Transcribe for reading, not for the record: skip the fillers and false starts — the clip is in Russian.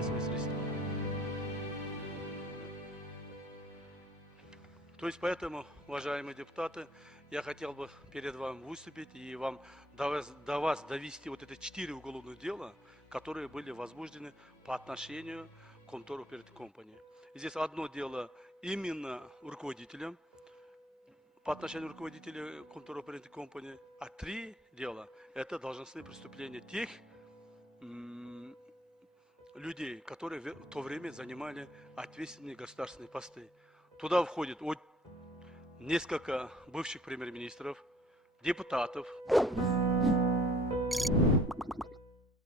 финансовые средства. То есть поэтому, уважаемые депутаты, я хотел бы перед вами выступить и вам до вас довести вот это 4 уголовных дела, которые были возбуждены по отношению к Comtor Operating Company. И здесь одно дело именно руководителям, по отношению к руководителю Comtor Operating Company, а 3 дела это должностные преступления тех людей, которые в то время занимали ответственные государственные посты. Туда входит несколько бывших премьер-министров, депутатов.